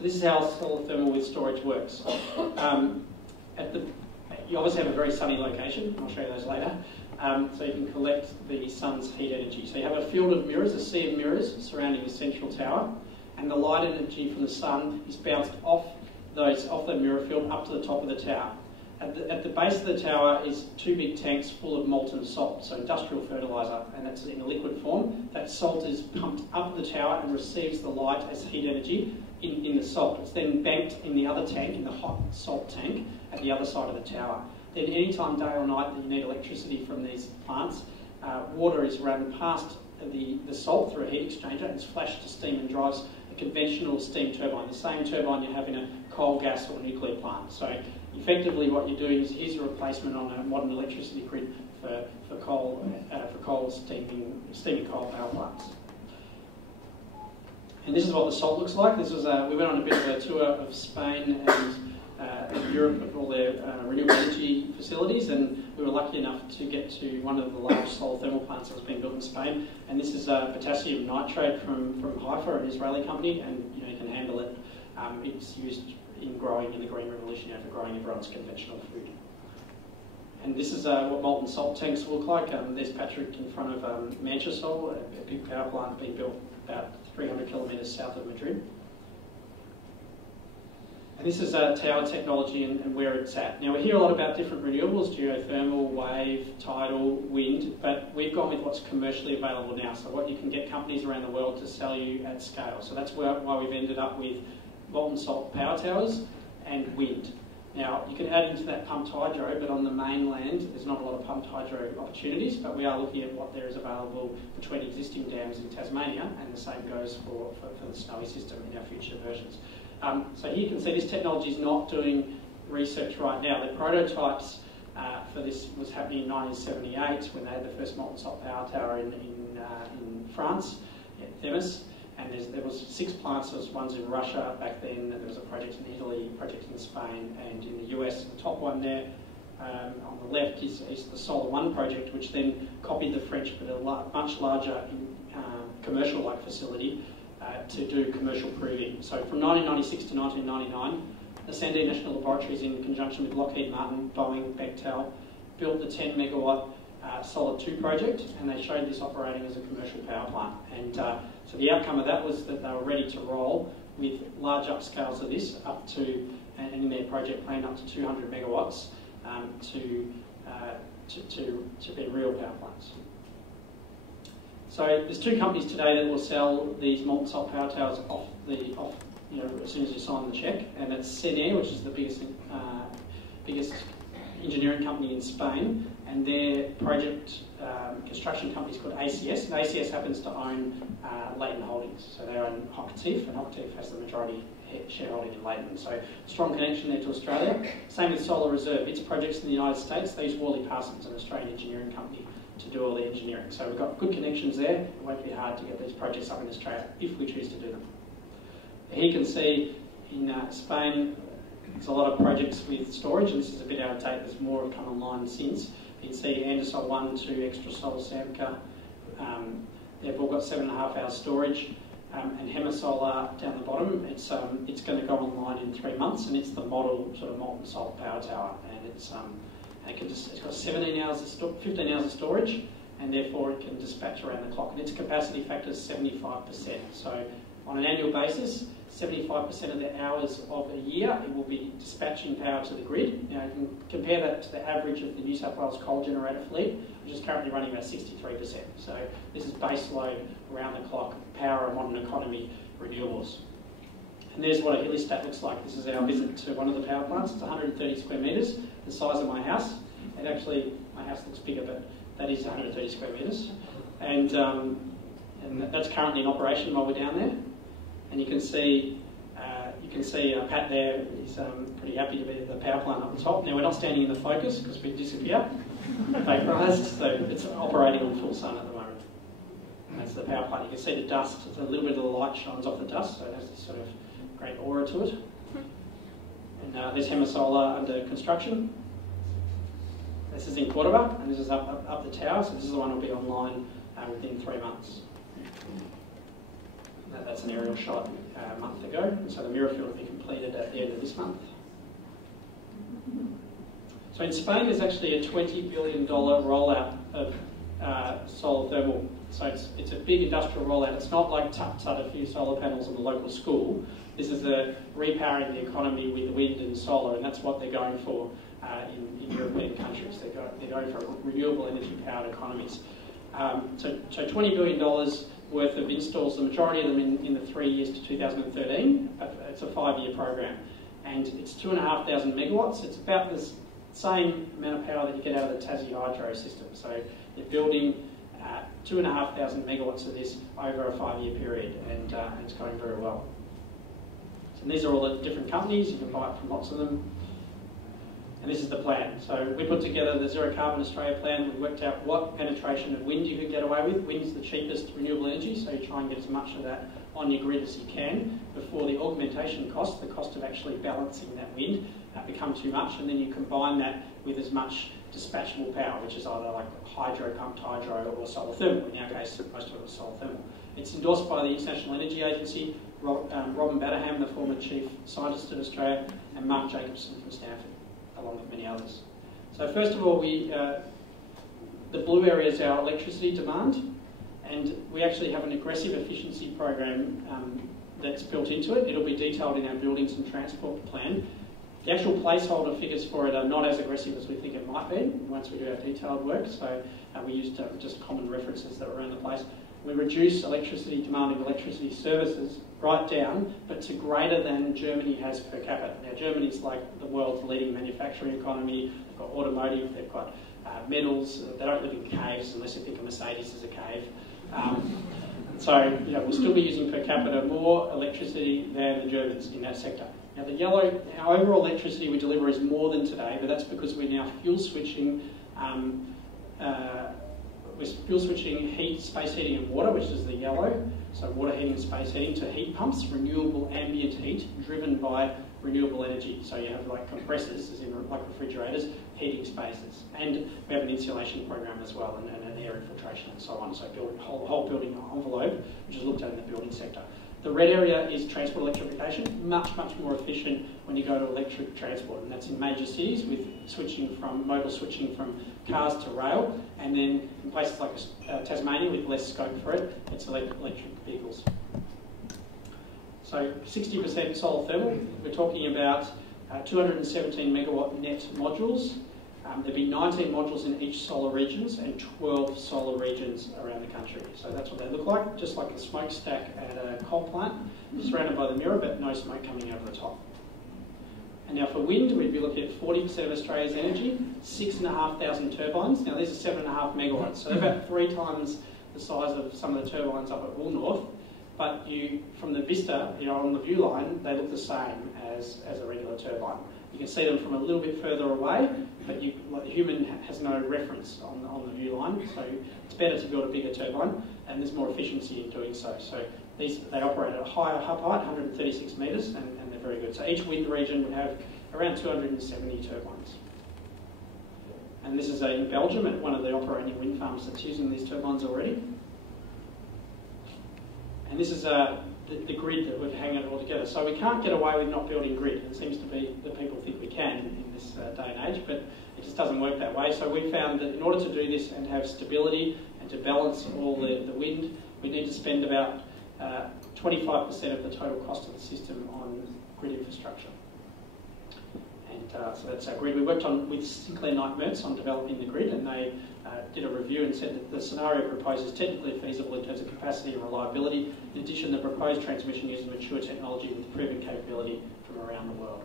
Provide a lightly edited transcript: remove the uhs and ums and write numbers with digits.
So this is how solar thermal with storage works. You obviously have a very sunny location, and I'll show you those later. So you can collect the sun's heat energy. So you have a field of mirrors, a sea of mirrors surrounding the central tower, and the light energy from the sun is bounced off the mirror field up to the top of the tower. At the base of the tower is two big tanks full of molten salt, so industrial fertiliser, and that's in a liquid form. That salt is pumped up the tower and receives the light as heat energy in the salt. It's then banked in the other tank, in the hot salt tank, at the other side of the tower. Then any time, day or night, that you need electricity from these plants, water is run past the salt through a heat exchanger and is flashed to steam and drives a conventional steam turbine, the same turbine you have in a coal, gas or nuclear plant. So effectively what you're doing is a replacement on a modern electricity grid for coal steaming coal power plants. And this is what the salt looks like. This was we went on a bit of a tour of Spain and Europe of all their renewable energy facilities, and we were lucky enough to get to one of the large solar thermal plants that was being built in Spain. And this is potassium nitrate from Haifa, an Israeli company, and you can handle it. It's used in growing in the Green Revolution, for growing everyone's conventional food. And this is what molten salt tanks look like. There's Patrick in front of Manchester, a big power plant being built about 300 kilometres south of Madrid. And this is tower technology and where it's at. Now we hear a lot about different renewables, geothermal, wave, tidal, wind, but we've gone with what's commercially available now. So what you can get companies around the world to sell you at scale. So that's why we've ended up with molten salt power towers and wind. Now you can add into that pumped hydro, but on the mainland there's not a lot of pumped hydro opportunities, but we are looking at what there is available between existing dams in Tasmania, and the same goes for the Snowy system in our future versions. So here you can see this technology is not doing research right now. The prototypes for this was happening in 1978 when they had the first molten salt power tower in France, at Themis. And there was 6 plants. There was ones in Russia back then. There was a project in Italy, a project in Spain, and in the US. The top one there on the left is the Solar One project, which then copied the French, but a much larger commercial-like facility to do commercial proving. So from 1996 to 1999, the Sandia National Laboratories, in conjunction with Lockheed Martin, Boeing, Bechtel, built the 10 megawatt Solar 2 project, and they showed this operating as a commercial power plant. And so the outcome of that was that they were ready to roll with large upscales of this up to, and in their project plan, up to 200 megawatts to be real power plants. So there's 2 companies today that will sell these molten salt power towers off as soon as you sign the check, and that's Sener, which is the biggest engineering company in Spain, and their project construction company is called ACS, and ACS happens to own Leighton Holdings. So they own Hochtief, and Hochtief has the majority shareholding in Leighton. So strong connection there to Australia. Same with Solar Reserve. Its projects in the United States, they use Worley Parsons, an Australian engineering company, to do all the engineering. So we've got good connections there. It won't be hard to get these projects up in Australia if we choose to do them. Here you can see in Spain, there's a lot of projects with storage, and this is a bit out of date. There's more have come online since. You can see Andesol 1, 2, Extra Sol, Samca. They've all got 7.5 hours storage. And Hemasolar down the bottom, it's going to go online in 3 months, and it's the model sort of molten salt power tower. And it's got 15 hours of storage, and therefore it can dispatch around the clock. And its capacity factor is 75%. So on an annual basis, 75% of the hours of a year, it will be dispatching power to the grid. Now you can compare that to the average of the New South Wales coal generator fleet, which is currently running about 63%. So this is base load, around the clock, power, a modern economy, renewables. And there's what a helipad looks like. This is our visit to one of the power plants. It's 130 square metres, the size of my house. And actually, my house looks bigger, but that is 130 square metres. And that's currently in operation while we're down there. And you can see Pat there is pretty happy to be at the power plant up the top. Now we're not standing in the focus because we disappear, vaporised, so it's operating on full sun at the moment. And that's the power plant. You can see the dust, a little bit of the light shines off the dust, so it has this sort of great aura to it. And there's Hemasolar under construction. This is in Cordoba, and this is up the tower, so this is the one that will be online within 3 months. That's an aerial shot a month ago, and so the mirror field will be completed at the end of this month. So in Spain, there's actually a $20 billion rollout of solar thermal. So it's a big industrial rollout. It's not like tut a few solar panels in the local school. This is repowering the economy with wind and solar, and that's what they're going for in European countries. They're going for renewable energy powered economies. So $20 billion worth of installs, the majority of them in the 3 years to 2013. It's a 5-year program, and it's 2,500 megawatts. It's about the same amount of power that you get out of the Tassie hydro system. So they're building 2,500 megawatts of this over a 5-year period, and it's going very well. So these are all the different companies. You can buy it from lots of them. And this is the plan. So we put together the Zero Carbon Australia plan. We worked out what penetration of wind you could get away with. Wind's the cheapest renewable energy, so you try and get as much of that on your grid as you can before the augmentation cost, the cost of actually balancing that wind, become too much, and then you combine that with as much dispatchable power, which is either like hydro, pumped hydro, or solar thermal. In our case, most of it was solar thermal. It's endorsed by the International Energy Agency, Robin Batterham, the former Chief Scientist at Australia, and Mark Jacobson from Stanford, along with many others. So first of all, the blue area is our electricity demand, and we actually have an aggressive efficiency program that's built into it. It'll be detailed in our buildings and transport plan. The actual placeholder figures for it are not as aggressive as we think it might be once we do our detailed work, so we used just common references that were around the place. We reduce electricity demand and electricity services right down, but to greater than Germany has per capita. Now, Germany's like the world's leading manufacturing economy. They've got automotive, they've got metals. They don't live in caves unless you think a Mercedes is a cave. So, we'll still be using per capita more electricity than the Germans in that sector. Now, our overall electricity we deliver is more than today, but that's because we're now fuel switching. We're fuel switching heat, space heating and water, which is the yellow, so water heating and space heating, to heat pumps, renewable ambient heat driven by renewable energy. So you have like compressors, as in like refrigerators, heating spaces. And we have an insulation program as well, and an air infiltration and so on. So whole building envelope, which is looked at in the building sector. The red area is transport electrification, much more efficient when you go to electric transport, and that's in major cities with modal switching from cars to rail, and then in places like Tasmania with less scope for it, it's electric vehicles. So 60% solar thermal, we're talking about 217 megawatt net modules. There'll be 19 modules in each solar regions and 12 solar regions around the country. So that's what they look like, just like a smokestack at a coal plant, surrounded by the mirror, but no smoke coming over the top. And now for wind, we'd be looking at 40% of Australia's energy, 6,500 turbines. Now these are 7.5 megawatts, so they're about 3 times the size of some of the turbines up at Woolnorth. But from the vista, on the view line, they look the same as a regular turbine. You can see them from a little bit further away, but the human has no reference on the view line, so it's better to build a bigger turbine, and there's more efficiency in doing so. So they operate at a higher hub height, 136 metres, and they're very good. So each wind region would have around 270 turbines. And this is in Belgium, at one of the operating wind farms that's using these turbines already. And this is the grid that would hang it all together. So we can't get away with not building grid. It seems to be that people think we can in this day and age, but it just doesn't work that way. So we found that in order to do this and have stability and to balance all the wind, we need to spend about 25% of the total cost of the system on grid infrastructure. And so that's our grid. We worked with Sinclair Knight Mertz on developing the grid, and they did a review and said that the scenario proposed is technically feasible in terms of capacity and reliability. In addition, the proposed transmission uses mature technology with proven capability from around the world.